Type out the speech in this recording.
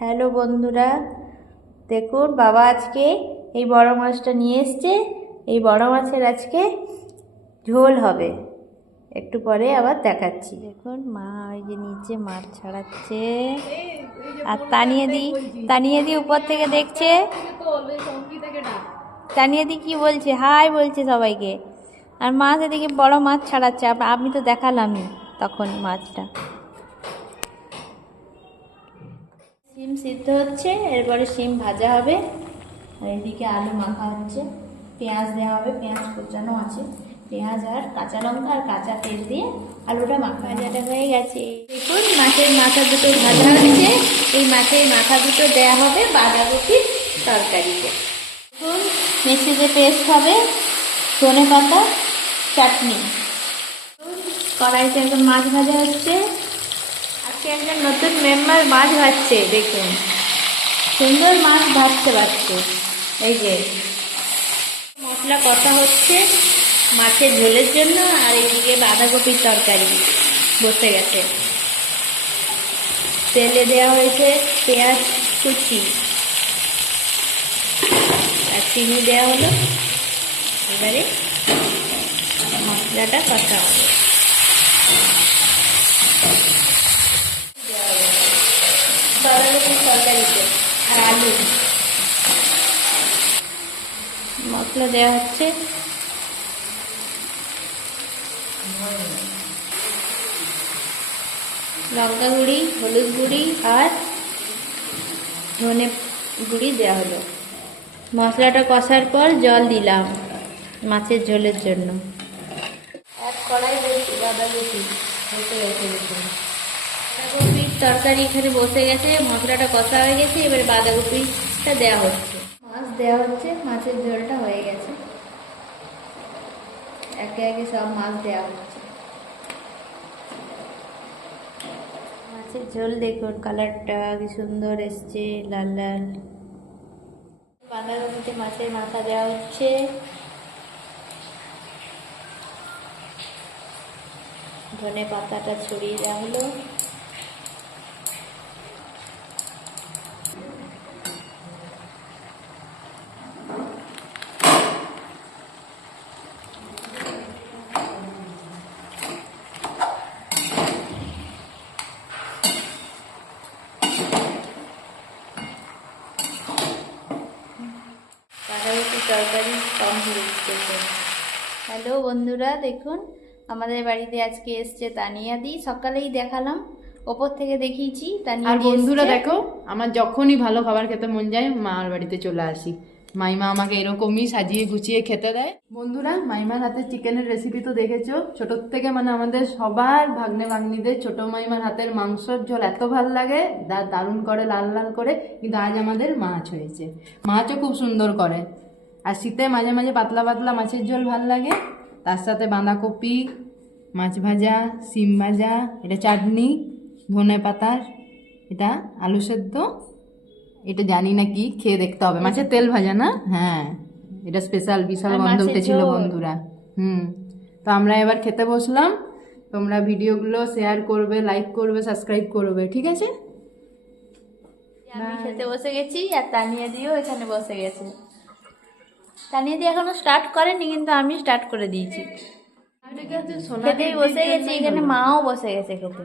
Hello বন্ধুরা, দেখুন বাবা আজকে এই বড় মাছটা নিয়ে এসছে। এই বড় মাছের আজকে ঝোল হবে, একটু পরে আবার দেখাচ্ছি। দেখুন মা ওই যে নিচে মাছ ছাড়াচ্ছে, আর তানিয়ে দি উপর থেকে দেখছে। তানিয়ে দি কি বলছে, হাই বলছে সবাইকে। আর মাছ এদিকে বড় মাছ ছাড়াচ্ছে, আমি তো দেখালামই তখন মাছটা। শিম সিদ্ধ হচ্ছে, এরপরে শিম ভাজা হবে, আর এদিকে আলু মাখা হচ্ছে, পেঁয়াজ দেওয়া হবে, পেঁয়াজ কুচানো আছে, পেঁয়াজ আর কাঁচা লঙ্কা আর কাঁচা তেল দিয়ে আলুটা মাখা ভাজাটা হয়ে গেছে। দেখুন মাছের মাথা দুটো ভাজা হচ্ছে, এই মাছের মাথা দুটো দেওয়া হবে বাঁধাকপির তরকারিতে। দেখুন মিক্সিতে পেস্ট হবে, ধনে পাতা, চাটনি। কড়াইতে একদম মাছ ভাজা হচ্ছে। আজকে একটা নতুন মেম্বার মাছ ভাজছে, দেখুন সুন্দর মাছ ভাজতে। এই যে মশলা কষা হচ্ছে মাছের ঝোলের জন্য, আর এইদিকে বাঁধাকপির তরকারি বসে গেছে। তেলে দেওয়া হয়েছে পেঁয়াজ কুচি আর চিনি দেওয়া হলো। এবারে মশলাটা কষা হবে। বাঁধাকপির তরকারিতে আর আলু মশলা দেওয়া হচ্ছে। লঙ্কা গুঁড়ি, হলুদ গুঁড়ি আর ধনে গুঁড়ি দেওয়া হলো। মশলাটা কষার পর জল দিলাম মাছের ঝোলের জন্য। এক কড়াই বেশি বাঁধাকপি বসে গেছে, দেখুন বাঁধাকপির তরকারি এখানে বসে গেছে, মশলাটা কষা হয়ে গেছে। এবারে বাঁধাকপিটা দেওয়া হচ্ছে, মাছ দেওয়া হচ্ছে, মাছের ঝোলটা হয়ে গেছে। একে একে সব মাছ দেওয়া হচ্ছে। মাছের ঝোল দেখুন কালারটা কি সুন্দর এসছে, লাল লাল। বাঁধাকপিতে মাছের মাথা দেওয়া হচ্ছে, ধনে পাতাটা ছড়িয়ে দেওয়া হলো। বাঁধাকপির তরকারি কমপ্লিট দেখুন। হ্যালো বন্ধুরা, দেখুন আমাদের বাড়িতে আজকে এসছে তানিয়া দি। সকালেই দেখালাম, ওপর থেকে দেখিয়েছি তানিয়া আর দি। বন্ধুরা দেখো, আমার যখনই ভালো খাবার খেতে মন যায় মার বাড়িতে চলে আসি। মাইমা আমাকে এরকমই সাজিয়ে গুছিয়ে খেতে দেয়। বন্ধুরা, মাইমার হাতের চিকেনের রেসিপি তো দেখেছো। ছোটোর থেকে আমাদের সবার ভাগ্নে ভাগ্নিদের ছোট মাইমার হাতের মাংসর ঝোল এত ভালো লাগে, দারুণ করে লাল লাল করে। কিন্তু আজ আমাদের মাছ হয়েছে, মাছও খুব সুন্দর করে। আর শীতে মাঝে মাঝে পাতলা পাতলা মাছের ঝোল ভাল লাগে, তার সাথে বাঁধাকপি, মাছ ভাজা, শিম ভাজা, এটা চাটনি, ধনে পাতার, এটা আলু সেদ্ধ, এটা জানি না কি, খেয়ে দেখতে হবে। মাছের তেল ভাজা না, হ্যাঁ এটা স্পেশাল, বিশাল গন্ধ উঠেছিল বন্ধুরা। তো আমরা এবার খেতে বসলাম। তোমরা ভিডিওগুলো শেয়ার করবে, লাইক করবে, সাবস্ক্রাইব করবে, ঠিক আছে? আমি খেতে বসে গেছি, আর তানিয়া দিও এখানে বসে গেছে। তানিয়া দি এখনো স্টার্ট করেনি, কিন্তু আমি স্টার্ট করে দিয়েছি। খেতেই বসে গেছি, এখানে মাও বসে গেছে খেতে।